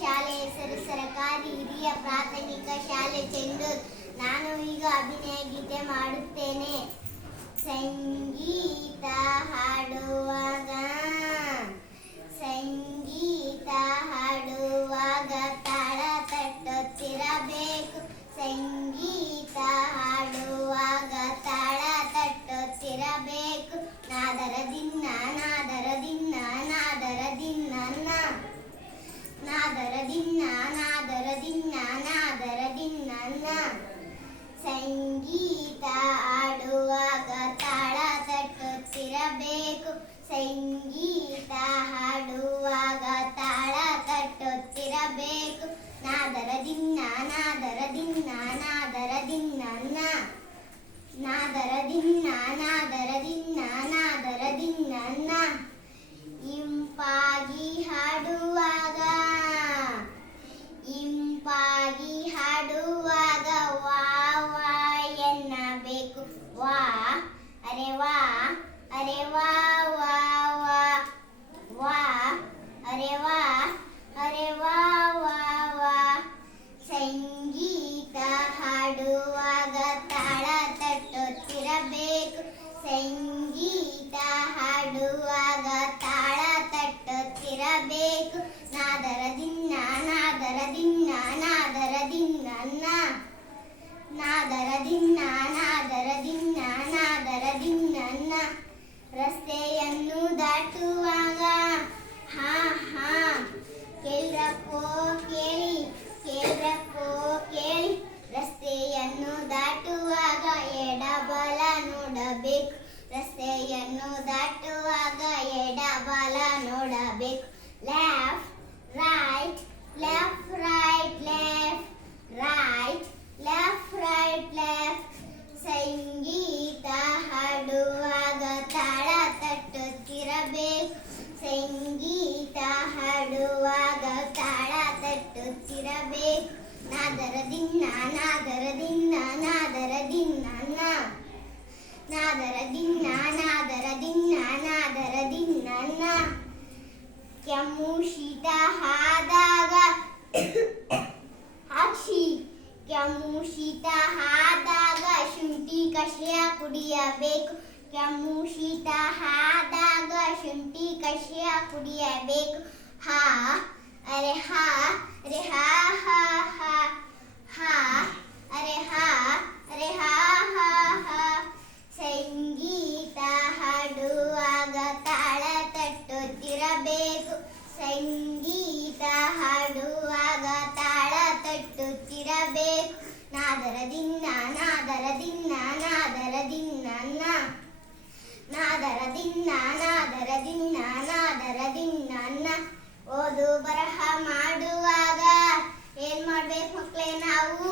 ಶಾಲೆ ಹೆಸರು ಸರಕಾರಿ ಹಿರಿಯ ಪ್ರಾಥಮಿಕ ಶಾಲೆ ಚೆಂದೂರ್ ನಾನು ಈಗ ಅಭಿನಯ ಗೀತೆ ಮಾಡುತ್ತೇನೆ. ಸಂಗೀತ ಹಾಡುವಾಗ ಸಂಗೀತ ಹಾಡುವಾಗ ತಾಳ ತಟ್ಟುತ್ತಿರಬೇಕು. ಸಂಗೀತ ಸಂಗೀತ ಹಾಡುವಾಗ ತಾಳ ತಟ್ಟುತ್ತಿರಬೇಕು ನಾದರ ದಿನ್ನ ನಾದರ ದಿನ್ನ ನಾದರ ದಿನ್ನ ನಾದರ ದಿನ್ನ ನಾದರ ದಿನ್ನ ನಾದರ ದಿನ್ನ ಇಂಪಾಗಿ ಹಾಡುವಾಗ ಇಂಪಾಗಿ ಹಾಡುವಾಗ ವಾ ವಾ ಎನ್ನಬೇಕು. ವಾ, ಅರೆ ವಾ ಅರೆ ವಾ ವಾ ವಾ ಸಂಗೀತ ಹಾಡುವಾಗ ತಾಳ ತಟ್ಟುತ್ತಿರಬೇಕು ಸಂಗೀತ ಹಾಡುವಾಗ ತಾಳ ತಟ್ಟುತ್ತಿರಬೇಕು ನಾದರ ದಿನ್ನ ನಾದರ ದಿನ್ನ ನಾದರ ದಿನ್ನ ನಾದರ ದಿನ್ನ ನಾದರ ದಿನ್ನ ನಾದರ ದಿನ್ನ ರಸ್ತೆಯನ್ನು ದಾಟುವಾಗ, ಹಾ ಹಾ ಕೇಳ್ರಪ್ಪೋ ಕೇಳಿ ಕೇಳ್ರಪ್ಪೋ ಕೇಳಿ ರಸ್ತೆಯನ್ನು ದಾಟುವಾಗ ಎಡಬಲ ನೋಡಬೇಕು. ರಸ್ತೆಯನ್ನು ದಾಟುವಾಗ ಎಡಬಲ ನೋಡಬೇಕು. Left right left right left right left right left ಸಂಗೀತ ಹಾಡುವಾಗ ತಾಳ ತಟ್ಟುತ್ತಿರಬೇಕು ಸಂಗೀತ ಹಾಡುವಾಗ ತಾಳ ತಟ್ಟುತ್ತಿರಬೇಕು ನಾದರ ದಿನ್ನ ನಾದರ ದಿನ್ನ ನಾದರ ದಿನ್ನ ನಾದರ ದಿನ್ನ ನಾದರ ದಿನ್ನ ನಾದರ ದಿನ್ನ ಕೆಮ್ಮು ಶೀತ ಆದಾಗ ಹಾಕ್ಷಿ. ಕೆಮ್ಮು ಶೀತ ಆದಾಗ ಶುಂಠಿ ಕಷಾಯ ಕುಡಿಯಬೇಕು. ಕೆಮ್ಮು ಶೀತ ಆದಾಗ ಶುಂಠಿ ಕಷಾಯ ಕುಡಿಯಬೇಕು. ಹಾ, ಅರೆ ಹಾ ಅರೆ ಹಾ ಹಾ ಹಾ ಹಾ, ಅರೆ ಹಾ ಅರೆ ಹಾ ಹಾ ಹಾ. ಸಂಗೀತ ಹಾಡುವಾಗ ತಾಳ ತಟ್ಟುತ್ತಿರಬೇಕು ಸಂಗೀತ ಹಾಡುವಾಗ ತಾಳ ತಟ್ಟುತ್ತಿರಬೇಕು ನಾದರ ದಿನ್ನ ನಾದರ ದಿನ್ನ ನಾದರ ದಿನ್ನ ನಾದರ ದಿನ್ನ ನಾದರ ದಿನ್ನ ನಾದರ ದಿನ್ನ ಓದು ಬರಹ ಮಾಡುವಾಗ ಏನ್ ಮಾಡ್ಬೇಕು ಮಕ್ಕಳೇ ನಾವು?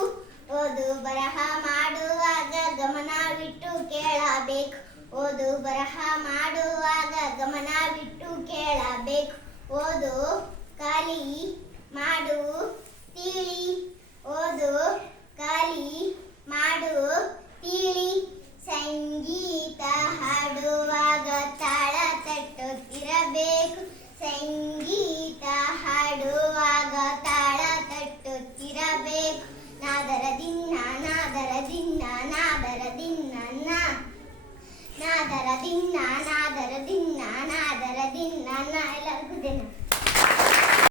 ಓದು ಬರಹ ಮಾಡುವಾಗ ಗಮನವಿಟ್ಟು ಕೇಳಬೇಕು. ಓದು ಬರಹ ಮಾಡುವಾಗ ಗಮನವಿಟ್ಟು ಕೇಳಬೇಕು. ಓದು ಕಲಿ ಮಾಡು ತಿಳಿ ಓದು ಕಲಿ ಮಾಡು ತಿಳಿ ಸಂಗೀತ ಹಾಡುವಾಗ ತಾಳ ತಟ್ಟುತ್ತಿರಬೇಕು ಸಂಗೀತ ಹಾಡುವಾಗ ತಾಳ ತಟ್ಟುತ್ತಿರಬೇಕು ನಾದರ ದಿನ್ನ ನಾದರ ದಿನ್ನ ನಾದರ ದಿನ್ನ ನಾದರ ದಿನ್ನ ನಾದರ ದಿನ್ನ ನಾದರ ದಿನ್ನ ಎಲ್ಲರಿಗೂ ದಿನ